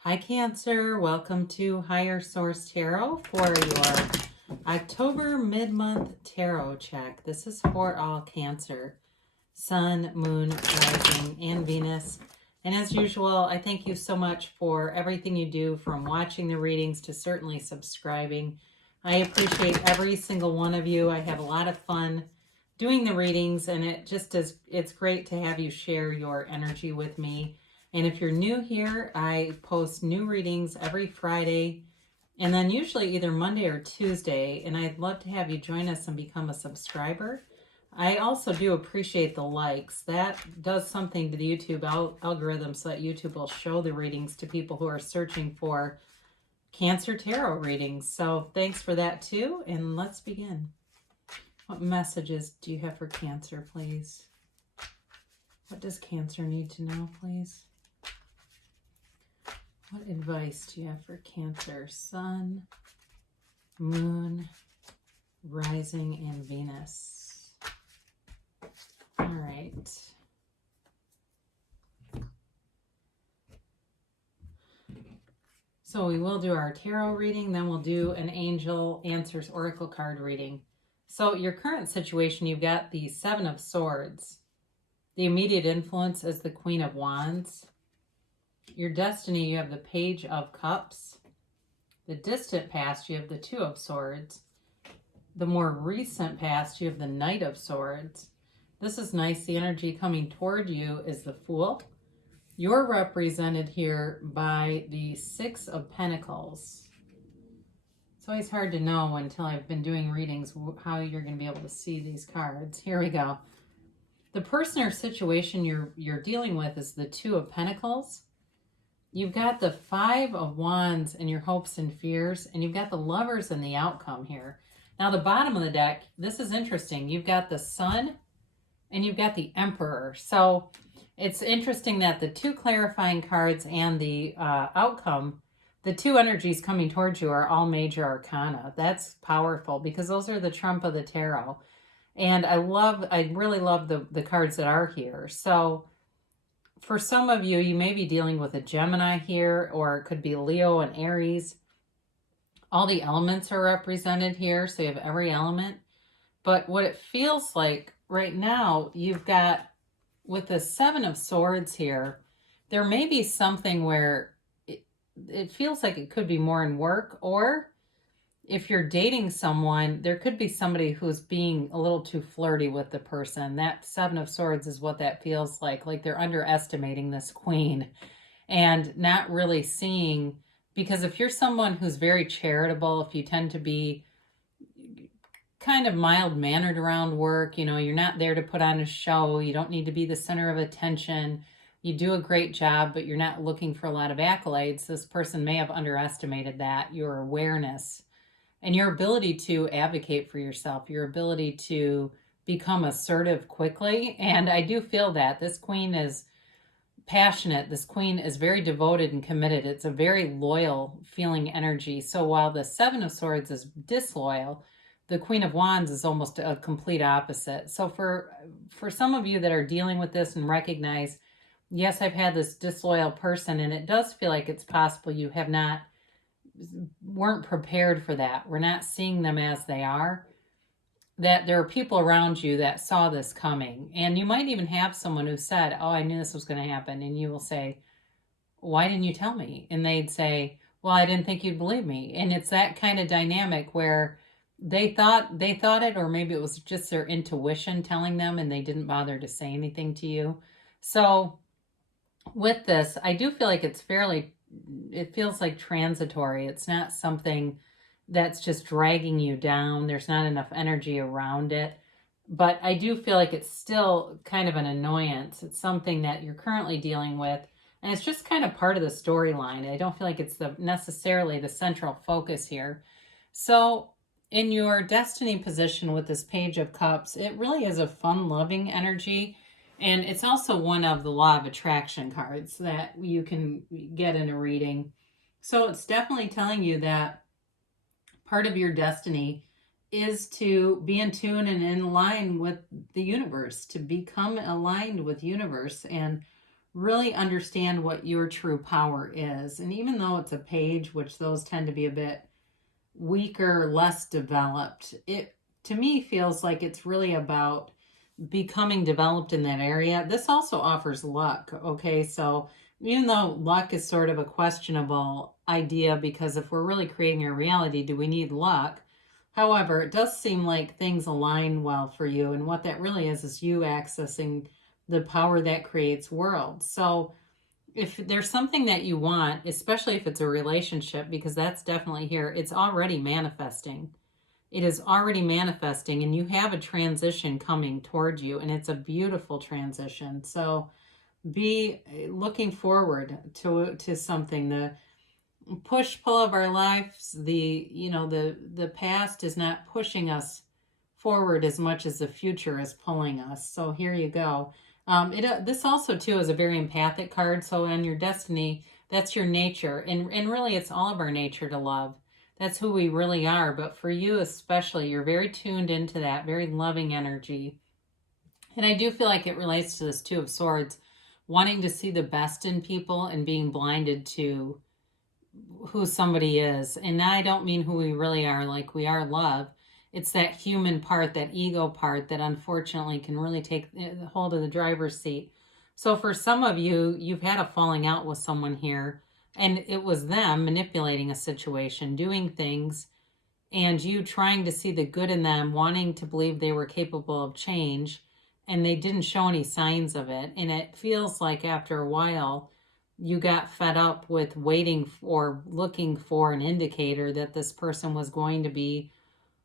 Hi, Cancer. Welcome to Higher Source Tarot for your October mid-month tarot check. This is for all Cancer, Sun, Moon, Rising, and Venus. And as usual, I thank you so much for everything you do, from watching the readings to certainly subscribing. I appreciate every single one of you. I have a lot of fun doing the readings, and it's great to have you share your energy with me. And if you're new here, I post new readings every Friday and then usually either Monday or Tuesday. And I'd love to have you join us and become a subscriber. I also do appreciate the likes. That does something to the YouTube algorithm so that YouTube will show the readings to people who are searching for Cancer Tarot readings. So thanks for that too. And let's begin. What messages do you have for Cancer, please? What does Cancer need to know, please? What advice do you have for Cancer, Sun, Moon, Rising, and Venus? All right. So we will do our tarot reading, then we'll do an Angel Answers Oracle card reading. So your current situation, you've got the Seven of Swords. The immediate influence is the Queen of Wands. Your destiny, you have the Page of Cups. The distant past, you have the Two of Swords. The more recent past, you have the Knight of Swords. This is nice. The energy coming toward you is the Fool. You're represented here by the Six of Pentacles. It's always hard to know until I've been doing readings how you're going to be able to see these cards. Here we go. The person or situation you're dealing with is the Two of Pentacles. You've got the Five of Wands and your hopes and fears, and you've got the Lovers and the outcome here. Now, the bottom of the deck, this is interesting. You've got the Sun and you've got the Emperor. So it's interesting that the two clarifying cards and the outcome, the two energies coming towards you, are all major arcana. That's powerful because those are the trump of the tarot. And I really love the cards that are here. So for some of you, you may be dealing with a Gemini here, or it could be Leo and Aries. All the elements are represented here, so you have every element. But what it feels like right now, you've got, with the Seven of Swords here, there may be something where it feels like it could be more in work, or if you're dating someone, there could be somebody who's being a little too flirty with the person. That Seven of Swords is what that feels like they're underestimating this queen and not really seeing, because if you're someone who's very charitable, if you tend to be kind of mild-mannered around work, you're not there to put on a show, you don't need to be the center of attention, you do a great job, but you're not looking for a lot of accolades, this person may have underestimated that, your awareness, and your ability to advocate for yourself, your ability to become assertive quickly. And I do feel that this queen is passionate. This queen is very devoted and committed. It's a very loyal feeling energy. So while the Seven of Swords is disloyal, the Queen of Wands is almost a complete opposite. So for some of you that are dealing with this and recognize, yes, I've had this disloyal person, and it does feel like it's possible you weren't prepared for that. We're not seeing them as they are. That there are people around you that saw this coming. And you might even have someone who said, oh, I knew this was going to happen. And you will say, why didn't you tell me? And they'd say, well, I didn't think you'd believe me. And it's that kind of dynamic where they thought it, or maybe it was just their intuition telling them and they didn't bother to say anything to you. So with this, I do feel like it feels like transitory. It's not something that's just dragging you down. There's not enough energy around it. But I do feel like it's still kind of an annoyance. It's something that you're currently dealing with. And it's just kind of part of the storyline. I don't feel like it's necessarily the central focus here. So in your destiny position with this Page of Cups, it really is a fun-loving energy. And it's also one of the Law of Attraction cards that you can get in a reading. So it's definitely telling you that part of your destiny is to be in tune and in line with the universe, to become aligned with universe and really understand what your true power is. And even though it's a page, which those tend to be a bit weaker, less developed, it to me feels like it's really about becoming developed in that area. This also offers luck. Okay, so even though luck is sort of a questionable idea, because if we're really creating our reality, do we need luck? However, it does seem like things align well for you, and what that really is you accessing the power that creates worlds. So if there's something that you want, especially if it's a relationship, because that's definitely here, it's already manifesting. It is already manifesting, and you have a transition coming towards you, and it's a beautiful transition. So be looking forward to something. The push pull of our lives, the past is not pushing us forward as much as the future is pulling us. So here you go. This also too is a very empathic card. So on your destiny, that's your nature, and really it's all of our nature to love. That's who we really are. But for you especially, you're very tuned into that very loving energy. And I do feel like it relates to this Two of Swords, wanting to see the best in people and being blinded to who somebody is. And I don't mean who we really are, like we are love. It's that human part, that ego part that unfortunately can really take hold of the driver's seat. So for some of you, you've had a falling out with someone here, and it was them manipulating a situation, doing things, and you trying to see the good in them, wanting to believe they were capable of change, and they didn't show any signs of it. And it feels like after a while, you got fed up with waiting or looking for an indicator that this person was going to be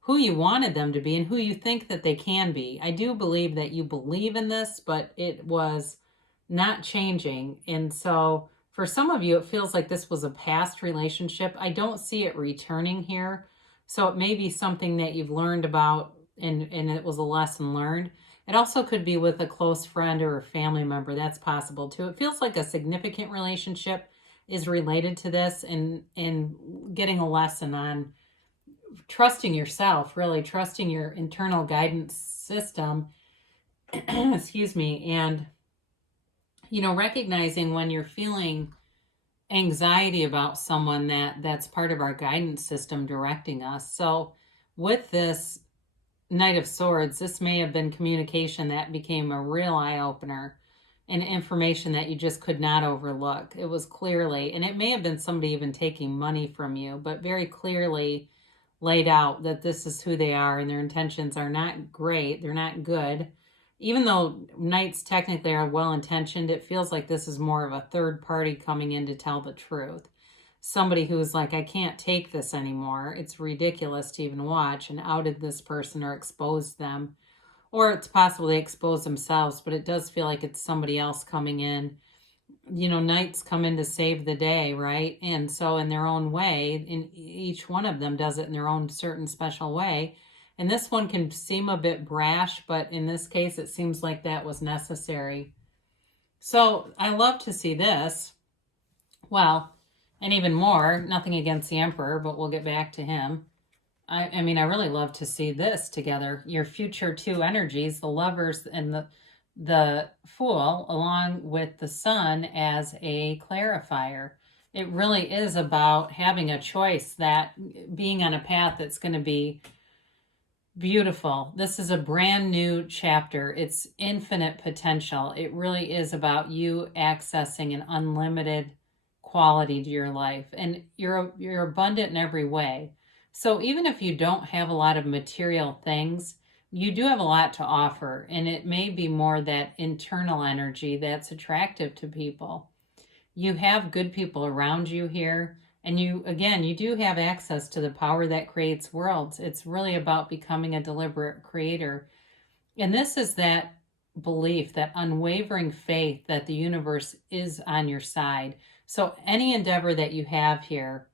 who you wanted them to be and who you think that they can be. I do believe that you believe in this, but it was not changing. And so for some of you, it feels like this was a past relationship. I don't see it returning here. So it may be something that you've learned about, and it was a lesson learned. It also could be with a close friend or a family member. That's possible too. It feels like a significant relationship is related to this, and getting a lesson on trusting yourself, really trusting your internal guidance system, excuse me, and, recognizing when you're feeling anxiety about someone that's part of our guidance system directing us. So with this Knight of Swords, this may have been communication that became a real eye-opener and information that you just could not overlook. It was clearly, and it may have been somebody even taking money from you, but very clearly laid out that this is who they are, and their intentions are not great. They're not good. Even though knights technically are well-intentioned, it feels like this is more of a third party coming in to tell the truth. Somebody who's like, I can't take this anymore. It's ridiculous to even watch, and outed this person or exposed them. Or it's possible they expose themselves, but it does feel like it's somebody else coming in. Knights come in to save the day, right? And so in their own way, in each one of them does it in their own certain special way. And this one can seem a bit brash, but in this case, it seems like that was necessary. So I love to see this. Well, and even more, nothing against the Emperor, but we'll get back to him. I mean, I really love to see this together. Your future two energies, the Lovers and the Fool, along with the Sun as a clarifier. It really is about having a choice, that being on a path that's going to be beautiful. This is a brand new chapter. It's infinite potential. It really is about you accessing an unlimited quality to your life, and you're abundant in every way. So even if you don't have a lot of material things, you do have a lot to offer, and it may be more that internal energy that's attractive to people. You have good people around you here, and you do have access to the power that creates worlds. It's really about becoming a deliberate creator. And this is that belief, that unwavering faith that the universe is on your side. So any endeavor that you have here,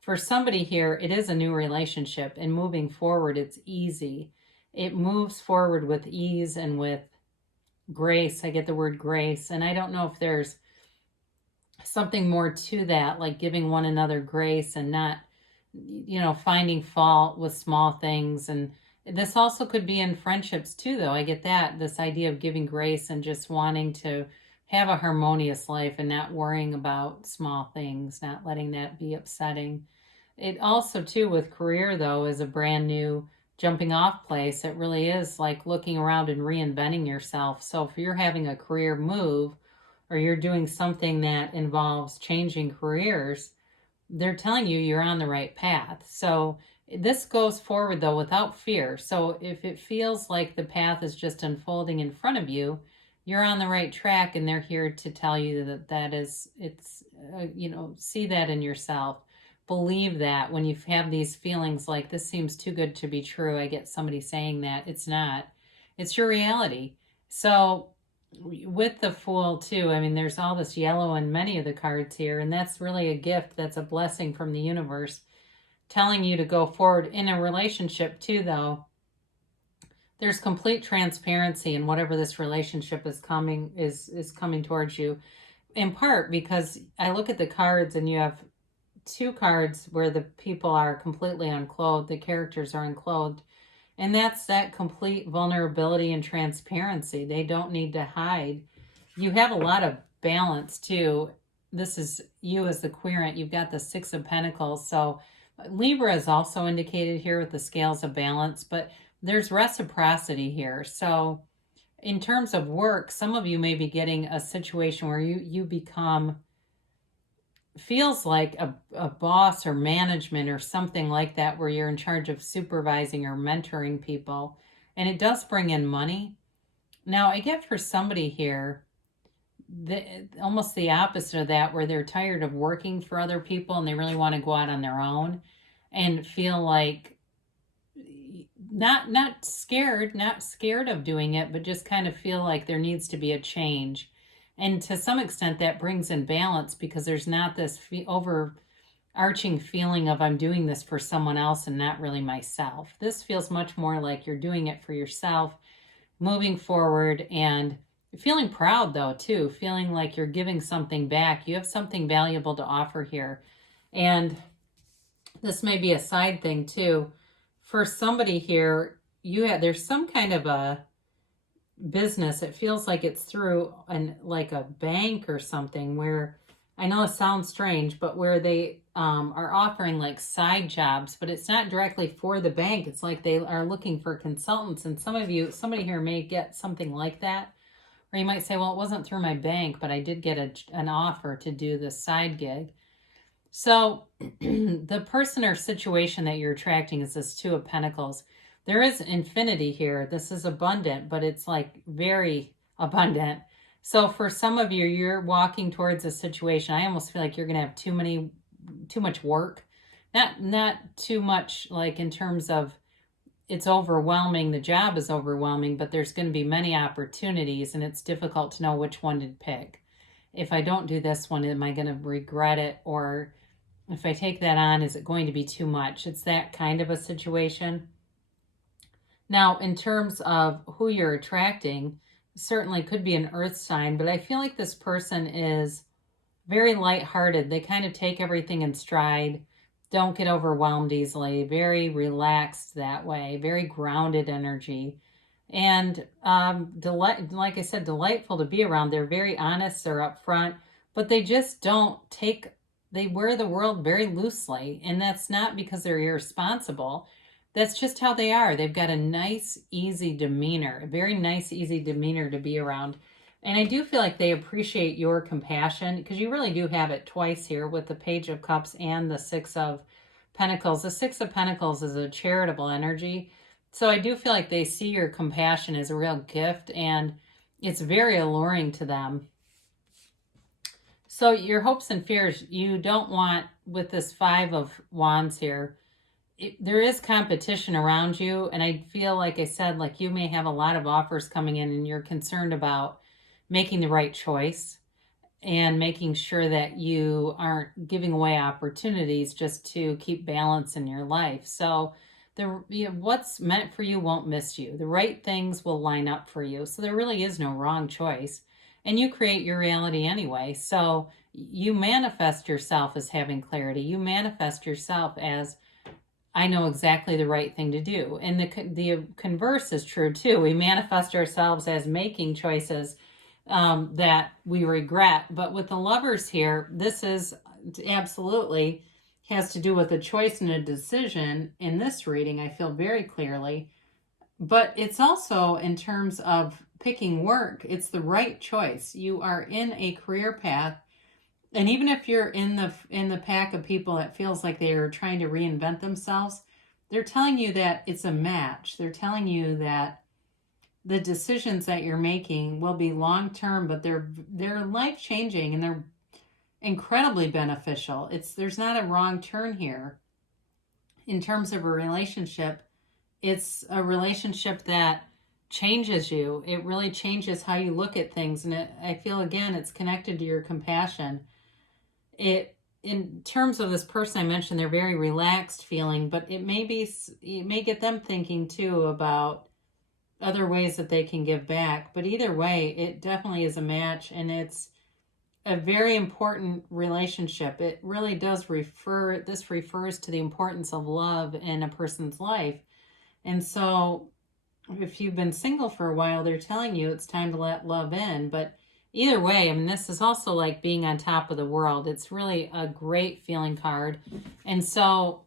for somebody here, it is a new relationship, and moving forward, it's easy. It moves forward with ease and with grace. I get the word grace, and I don't know if there's something more to that, like giving one another grace and not, finding fault with small things. And this also could be in friendships too, though. I get that, this idea of giving grace and just wanting to have a harmonious life and not worrying about small things, not letting that be upsetting. It also, too, with career, though, is a brand new jumping off place. It really is like looking around and reinventing yourself. So if you're having a career move or you're doing something that involves changing careers, they're telling you you're on the right path. So this goes forward, though, without fear. So if it feels like the path is just unfolding in front of you, you're on the right track, and they're here to tell you see that in yourself. Believe that when you have these feelings like this seems too good to be true. I get somebody saying that. It's not. It's your reality. So with the Fool, too, I mean, there's all this yellow in many of the cards here, and that's really a gift. That's a blessing from the universe telling you to go forward in a relationship, too, though. There's complete transparency in whatever this relationship is coming towards you, in part because I look at the cards and you have two cards where the people are completely unclothed, the characters are unclothed, and that's that complete vulnerability and transparency. They don't need to hide. You have a lot of balance, too. This is you as the querent. You've got the Six of Pentacles, so Libra is also indicated here with the scales of balance, but there's reciprocity here. So in terms of work, some of you may be getting a situation where you become, feels like a boss or management or something like that, where you're in charge of supervising or mentoring people, and it does bring in money. Now, I get for somebody here, almost the opposite of that, where they're tired of working for other people and they really want to go out on their own and feel like not scared of doing it, but just kind of feel like there needs to be a change. And to some extent that brings in balance, because there's not this overarching feeling of I'm doing this for someone else and not really myself. This feels much more like you're doing it for yourself, moving forward, and feeling proud, though, too, feeling like you're giving something back. You have something valuable to offer here. And this may be a side thing, too. For somebody here, there's some kind of a business. It feels like it's through like a bank or something, where, I know it sounds strange, but where they are offering like side jobs, but it's not directly for the bank. It's like they are looking for consultants. And somebody here may get something like that. Or you might say, well, it wasn't through my bank, but I did get an offer to do this side gig. So the person or situation that you're attracting is this Two of Pentacles. There is infinity here. This is abundant, but it's like very abundant. So for some of you, you're walking towards a situation. I almost feel like you're going to have too much work. Not too much like in terms of it's overwhelming, the job is overwhelming, but there's going to be many opportunities and it's difficult to know which one to pick. If I don't do this one, am I going to regret it? Or if I take that on, is it going to be too much? It's that kind of a situation. Now, in terms of who you're attracting, certainly could be an earth sign, but I feel like this person is very lighthearted. They kind of take everything in stride, don't get overwhelmed easily, very relaxed that way, very grounded energy. And like I said, delightful to be around. They're very honest, they're upfront, but they just they wear the world very loosely. And that's not because they're irresponsible. That's just how they are. They've got a nice, easy demeanor, a very nice, easy demeanor to be around. And I do feel like they appreciate your compassion, because you really do have it twice here with the Page of Cups and the Six of Pentacles. The Six of Pentacles is a charitable energy. So I do feel like they see your compassion as a real gift, and it's very alluring to them. So your hopes and fears, you don't want, with this Five of Wands here, there is competition around you. And I feel like I said, like you may have a lot of offers coming in and you're concerned about making the right choice and making sure that you aren't giving away opportunities just to keep balance in your life. So what's meant for you won't miss you. The right things will line up for you. So there really is no wrong choice. And you create your reality anyway. So you manifest yourself as having clarity. You manifest yourself as, I know exactly the right thing to do. And the converse is true too. We manifest ourselves as making choices that we regret. But with the Lovers here, this is absolutely has to do with a choice and a decision in this reading, I feel very clearly. But it's also in terms of picking work, it's the right choice. You are in a career path, and even if you're in the pack of people that feels like they're trying to reinvent themselves, they're telling you that it's a match. They're telling you that the decisions that you're making will be long term, but they're life changing and they're incredibly beneficial. There's not a wrong turn here. In terms of a relationship, it's a relationship that changes you. It really changes how you look at things, and I feel again it's connected to your compassion. In terms of this person I mentioned, they're very relaxed feeling, but it may get them thinking too about other ways that they can give back. But either way, it definitely is a match, and it's a very important relationship. It really does this refers to the importance of love in a person's life. And so if you've been single for a while, they're telling you it's time to let love in. But either way, I mean, this is also like being on top of the world. It's really a great feeling card. And so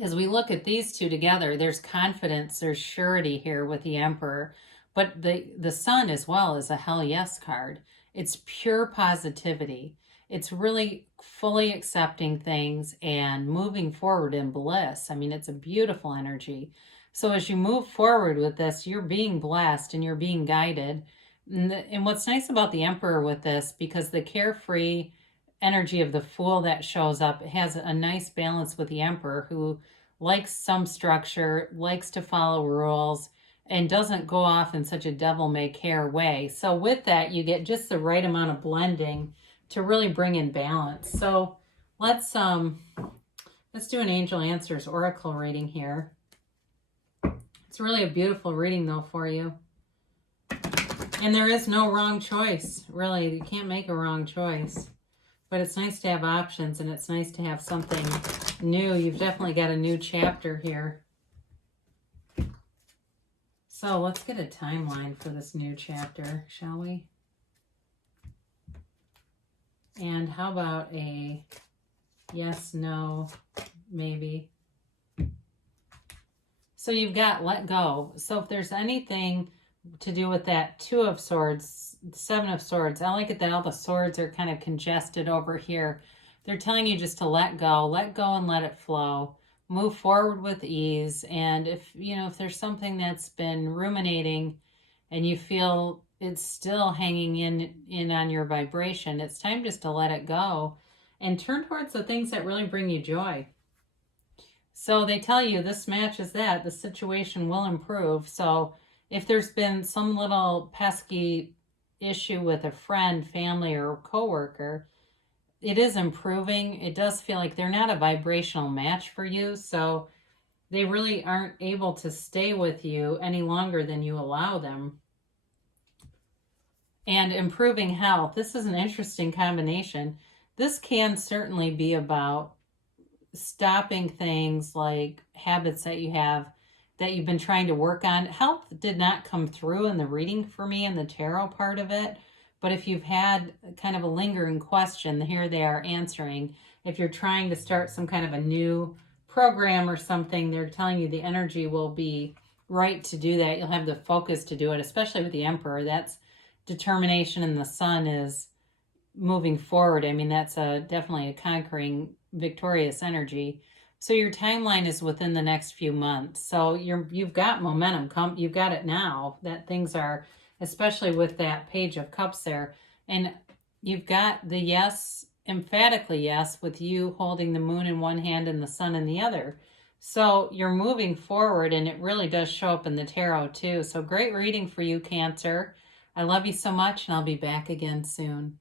as we look at these two together, there's confidence, there's surety here with the Emperor. But the Sun as well is a hell yes card. It's pure positivity. It's really fully accepting things and moving forward in bliss. I mean, it's a beautiful energy. So as you move forward with this, you're being blessed and you're being guided. And what's nice about the Emperor with this, because the carefree energy of the Fool that shows up has a nice balance with the Emperor, who likes some structure, likes to follow rules, and doesn't go off in such a devil-may-care way. So with that, you get just the right amount of blending to really bring in balance. So let's do an Angel Answers Oracle reading here. It's really a beautiful reading though for you. And there is no wrong choice. Really, you can't make a wrong choice. But it's nice to have options, and it's nice to have something new. You've definitely got a new chapter here. So let's get a timeline for this new chapter, shall we? And how about a yes, no, maybe? So you've got let go. So if there's anything to do with that Two of Swords, Seven of Swords, I like it that all the swords are kind of congested over here. They're telling you just to let go and let it flow. Move forward with ease. And if there's something that's been ruminating and you feel it's still hanging in on your vibration, it's time just to let it go and turn towards the things that really bring you joy. So they tell you this matches that. The situation will improve. So if there's been some little pesky issue with a friend, family, or coworker, it is improving. It does feel like they're not a vibrational match for you, so they really aren't able to stay with you any longer than you allow them. And improving health. This is an interesting combination. This can certainly be about stopping things like habits that you have that you've been trying to work on. Health did not come through in the reading for me in the tarot part of it. But if you've had kind of a lingering question, here they are answering. If you're trying to start some kind of a new program or something, they're telling you the energy will be right to do that. You'll have the focus to do it, especially with the Emperor. That's determination, and the Sun is moving forward. I mean, that's definitely a conquering, victorious energy. So your timeline is within the next few months. So you've got momentum. You've got it now that things are, especially with that Page of Cups there. And you've got the yes, emphatically yes, with you holding the Moon in one hand and the Sun in the other. So you're moving forward, and it really does show up in the tarot too. So great reading for you, Cancer. I love you so much, and I'll be back again soon.